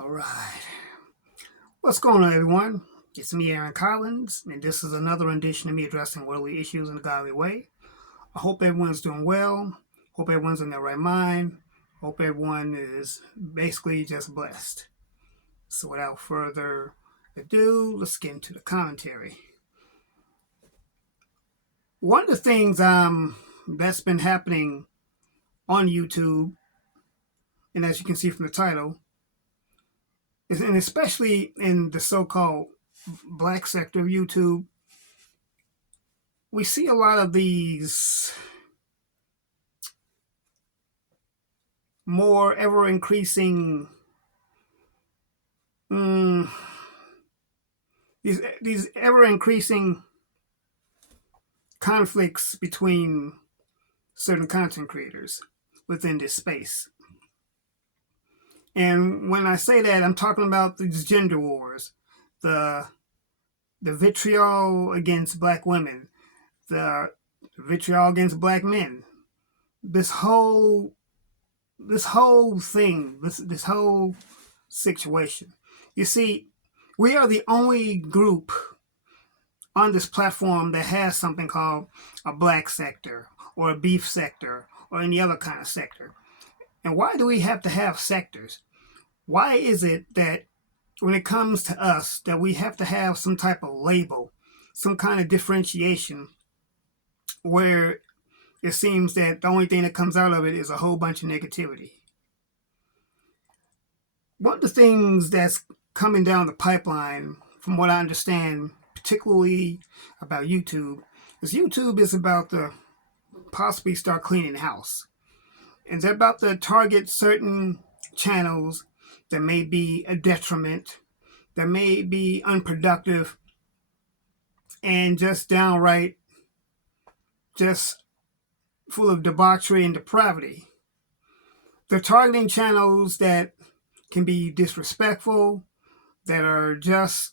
All right. What's going on, everyone? It's me, Aaron Collins, and this is another edition of me addressing worldly issues in a godly way. I hope everyone's doing well. Hope everyone's in their right mind. Hope everyone is basically just blessed. So, without further ado, let's get into the commentary. One of the things that's been happening on YouTube, and as you can see from the title, and especially in the so-called black sector of YouTube, we see a lot of these more ever increasing these ever increasing conflicts between certain content creators within this space. And when I say that, I'm talking about these gender wars, the vitriol against black women, the vitriol against black men. This whole thing, this whole situation. You see, we are the only group on this platform that has something called a black sector or a beef sector or any other kind of sector. And why do we have to have sectors? Why is it that when it comes to us that we have to have some type of label, some kind of differentiation where it seems that the only thing that comes out of it is a whole bunch of negativity? One of the things that's coming down the pipeline, from what I understand, particularly about YouTube is about to possibly start cleaning house. And they're about to target certain channels that may be a detriment, that may be unproductive, and just downright just full of debauchery and depravity. They're targeting channels that can be disrespectful, that are just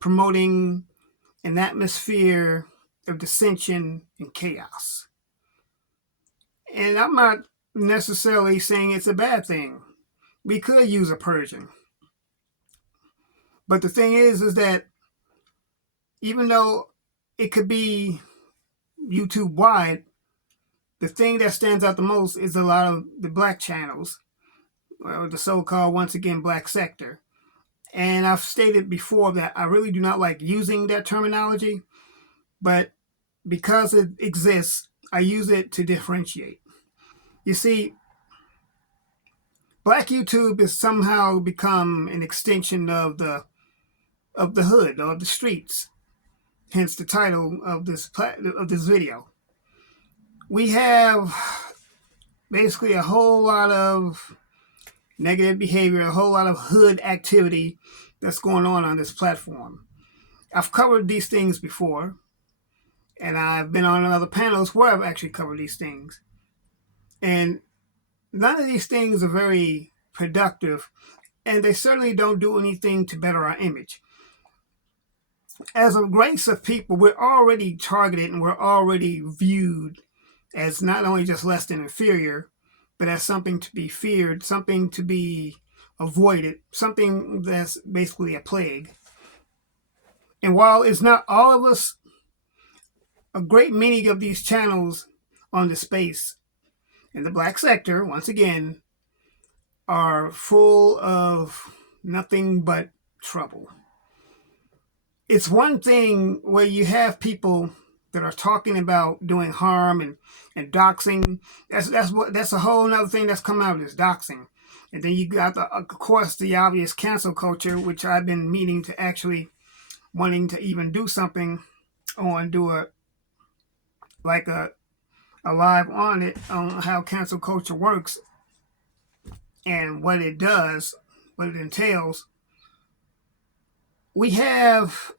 promoting an atmosphere of dissension and chaos. And I'm not necessarily saying it's a bad thing. We could use a purging. But the thing is that even though it could be YouTube wide, the thing that stands out the most is a lot of the black channels, or the so-called, once again, black sector. And I've stated before that I really do not like using that terminology, but because it exists, I use it to differentiate. You see, black YouTube has somehow become an extension of the hood, or the streets. Hence the title of this video. We have basically a whole lot of negative behavior, a whole lot of hood activity that's going on this platform. I've covered these things before, and I've been on other panels where I've actually covered these things. And none of these things are very productive, and they certainly don't do anything to better our image. As a race of people, we're already targeted and we're already viewed as not only just less than inferior, but as something to be feared, something to be avoided, something that's basically a plague. And while it's not all of us, a great many of these channels on the space in the black sector, once again, are full of nothing but trouble. It's one thing where you have people that are talking about doing harm and doxing. That's a whole other thing that's come out, is doxing. And then you got, of course, the obvious cancel culture, which I've been meaning to actually wanting to even do something on, do a live on it, on how cancel culture works and what it does, what it entails. We have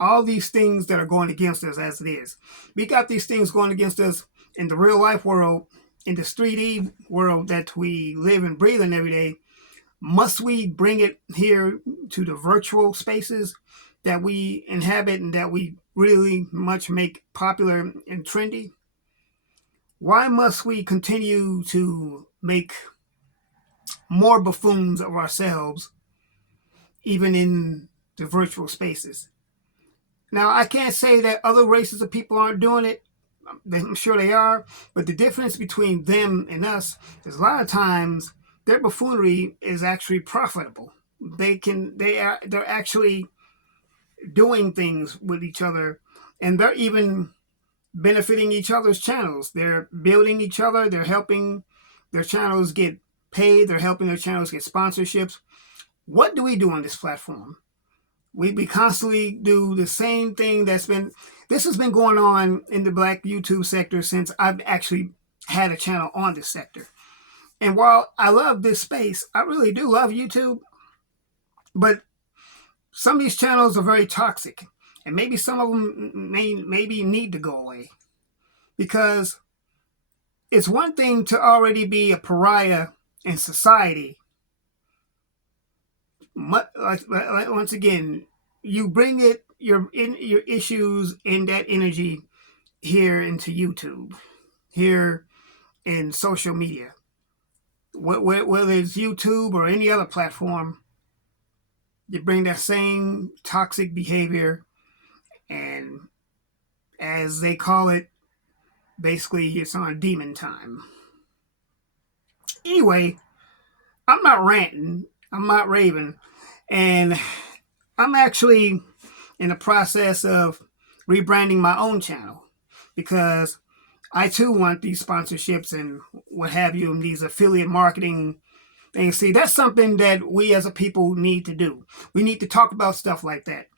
all these things that are going against us as it is. We got these things going against us in the real life world, in this 3D world that we live and breathe in every day. Must we bring it here to the virtual spaces that we inhabit and that we really much make popular and trendy? Why must we continue to make more buffoons of ourselves even in the virtual spaces. Now, I can't say that other races of people aren't doing it. I'm sure they are. But the difference between them and us is a lot of times their buffoonery is actually profitable. They're actually doing things with each other, and they're even benefiting each other's channels. They're building each other. They're helping their channels get paid. They're helping their channels get sponsorships. What do we do on this platform? We constantly do the same thing this has been going on in the Black YouTube sector since I've actually had a channel on this sector. And while I love this space, I really do love YouTube, but some of these channels are very toxic, and maybe some of them maybe need to go away, because it's one thing to already be a pariah in society. Once again, you bring your issues and that energy here into YouTube, here in social media, whether it's YouTube or any other platform. You bring that same toxic behavior, and as they call it, basically it's on demon time. Anyway, I'm not ranting, I'm not raving, and I'm actually in the process of rebranding my own channel, because I too want these sponsorships and what have you, and these affiliate marketing things. See, that's something that we as a people need to do. We need to talk about stuff like that.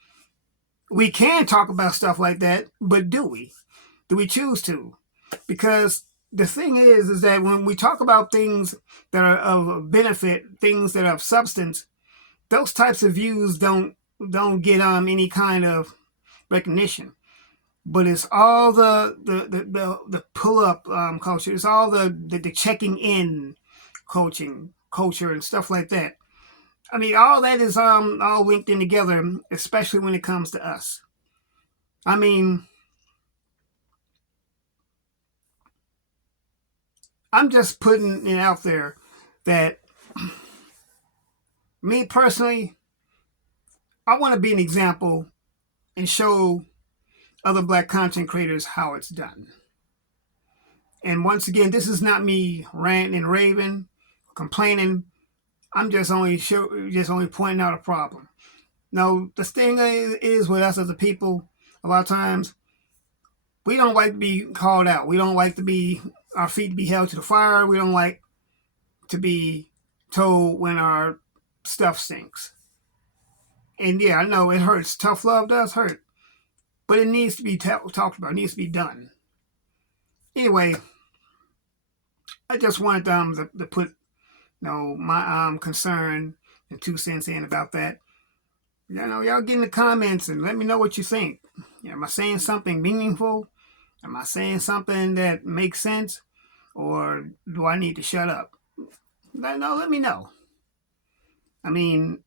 We can talk about stuff like that, but do we? Do we choose to? Because the thing is that when we talk about things that are of benefit, things that are of substance, those types of views don't get any kind of recognition. But it's all the pull up culture. It's all the checking in culture and stuff like that. I mean, all that is all linked in together, especially when it comes to us. I mean, I'm just putting it out there that me personally, I want to be an example and show other Black content creators how it's done. And once again, this is not me ranting and raving, complaining. I'm just only pointing out a problem. Now, the thing is with us as a people, a lot of times we don't like to be called out. We don't like to be our feet to be held to the fire. We don't like to be told when our stuff stinks. And yeah, I know it hurts. Tough love does hurt, but it needs to be talked about. It needs to be done. Anyway, I just wanted to put my concern and 2 cents in about that. Y'all get in the comments and let me know what you think. Am I saying something meaningful? Am I saying something that makes sense? Or do I need to shut up? Let me know. I mean,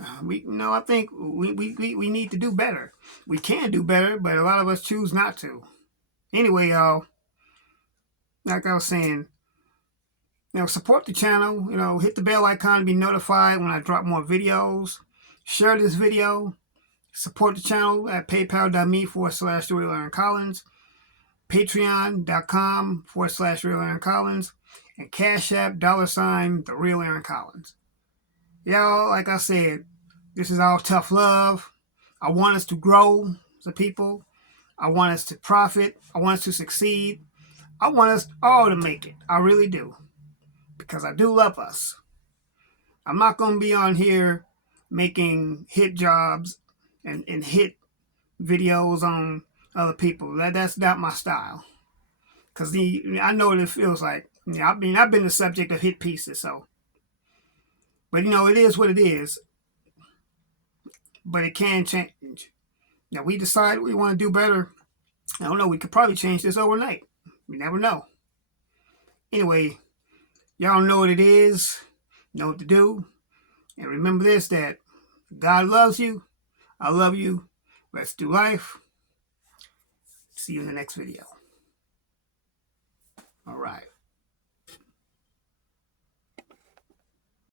I think we need to do better. We can do better, but a lot of us choose not to. Anyway, y'all, like I was saying, support the channel. Hit the bell icon to be notified when I drop more videos. Share this video. Support the channel at paypal.me/RealAaronCollins, patreon.com/RealAaronCollins, and Cash App $@TheRealAaronCollins. Y'all, like I said, this is all tough love. I want us to grow as a people. I want us to profit. I want us to succeed. I want us all to make it. I really do. Because I do love us. I'm not going to be on here making hit jobs and hit videos on other people. That's not my style. Because I know what it feels like. I've been the subject of hit pieces, so. But it is what it is. But it can change. Now, we decide we want to do better. I don't know. We could probably change this overnight. We never know. Anyway, y'all know what it is. Know what to do. And remember this, that God loves you. I love you. Let's do life. See you in the next video.